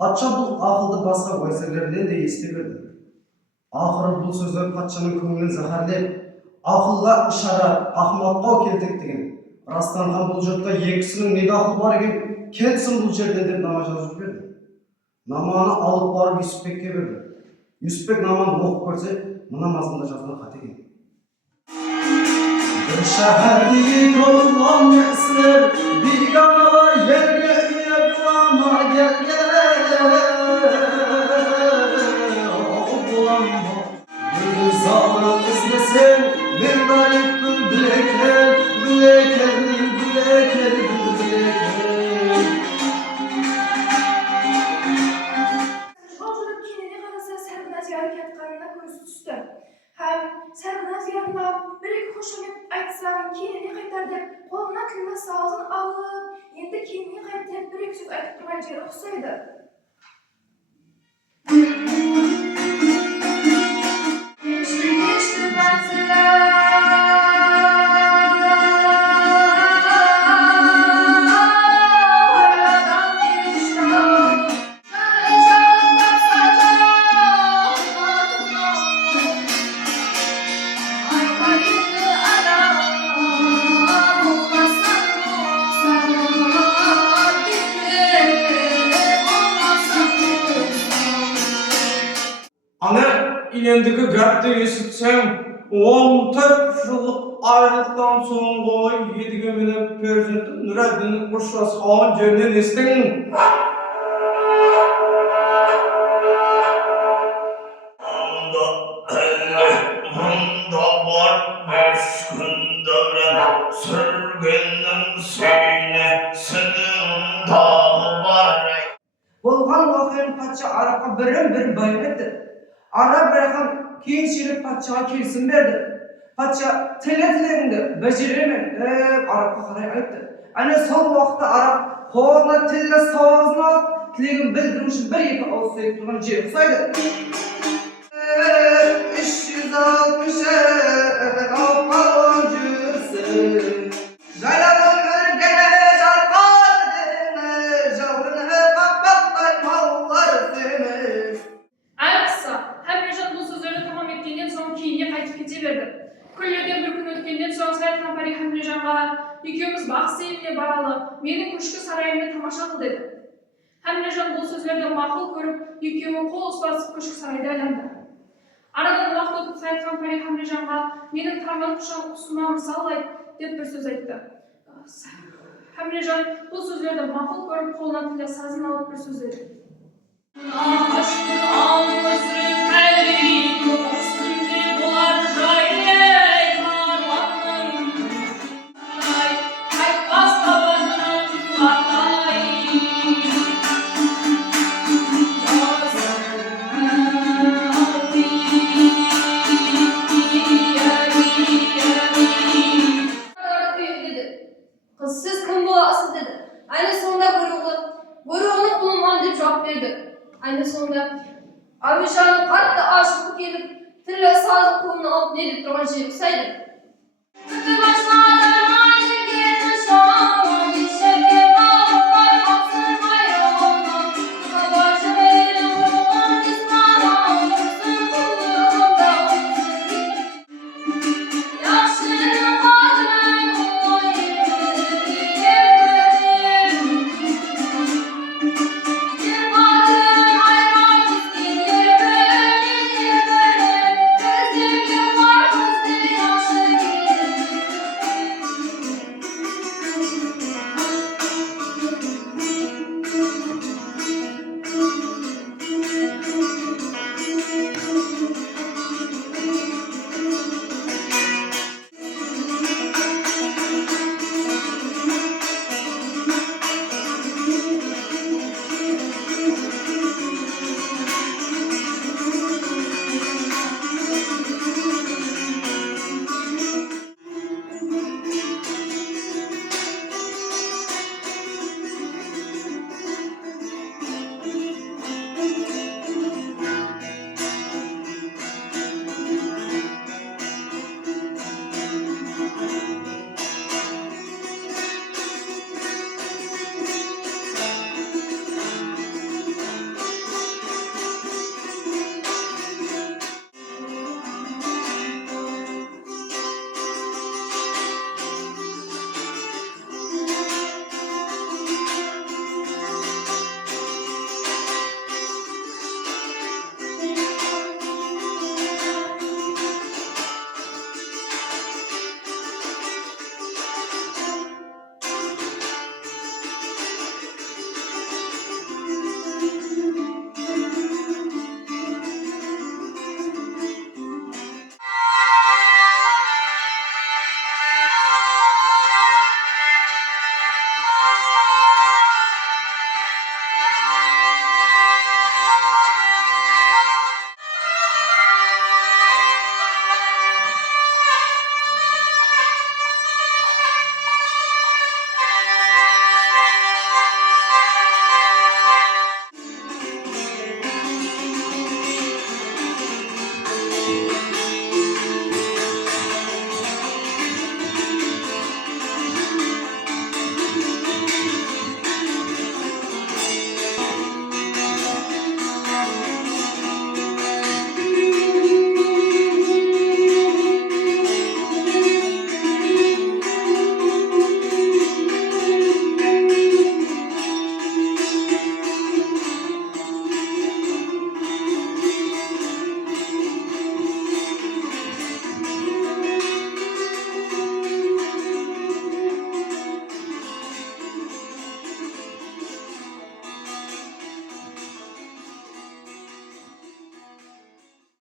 Патша бұл ақылды басқа вәзірлерден де ести берді. Ақыры бұл сөздер патшаның көңілін зәһәрлеп, ақылға ишара, ақымаққа келтік деген Rastlangan bu jotda ekisinin ne dahil var eken ketsin bu жерден dep nama жазып berdi. Namаны alıp barıp Yusupbekке berdi. Yusupbek namаны okup көрсе, мына мазмунда жазылган хат экен. Bir şehirde kollam esir, bir ganalar yerge yapama gel gel. Oğlanma, bir zamanı izlesin, bir garip bülbüleker, büleker, büleker, büleker. Şoğulda kendine kalasa Servinaz yarıket kanına göğsü düştü. Hem Servinaz yarına bir iki hoşumet aytsam kendine kaytar dep koluna kılma sağızın alıp endi kendine kaytar bir iki söz aytıp durgan jeri oksaydı. Geçti geçti benziler. Ana ilendigi gapni esitsem 14 yıllık ayrılıktan soňra ýedige menen perzentim Nureddin Uşashan jenden estin. Munda bar 5 gün döwren sürgenim seyne senin dağı var. Bolgan wagtyn patça Arap'a bir bayan etdi. Arap bırakan keyinçilik patçağa kelsin berdi. Patça teletilerinde beceremen dep Arap'a karay aytdı. Ana sol wagtda Arap koluna tille sawazını alıp tilegin bildirmişin bir iki ağız söýüp turgan jeri uksaydy. 360 avpaloncusy Jaylanın örgene jarpadını Javını bakbatay mallar seni. Ayaksa, Hemrecan bu sözleri tamam ettiğinden sonra keyine kaytıp gidiverdi. Kullerden bir gün ötkenden sonra Sayit Kampari Hemrecan'a "Yükümüz Baksiyimle baralı, meni Kuşku sarayımda tamaşa kıl" dedi. Hemrecan bu sözlerden makul görüp yükümü kol uslasıp Kuşku sarayda aylandı. Aradan vaqt ötüp Sayit Kampari Hemrecan'a "Menin tarman kuşağın kusumamı sallayıp" dep bir söz aytdı. Hemrecan bu sözlerden makul görüp koluna tille sazın alıp bir söz dedi. Aşkı almasın kalbimi üstünde bular şaire karmanın Ay bas tabanına varlay dedi. Kız siz kim bolasız dedi. Aynı sonunda buyruğunu bulunman dep cevap verdi. Aynı sonunda Avişan'ın katta aşıklık edip tille sazın kolunu alıp ne dep durgan jeri uksaydy.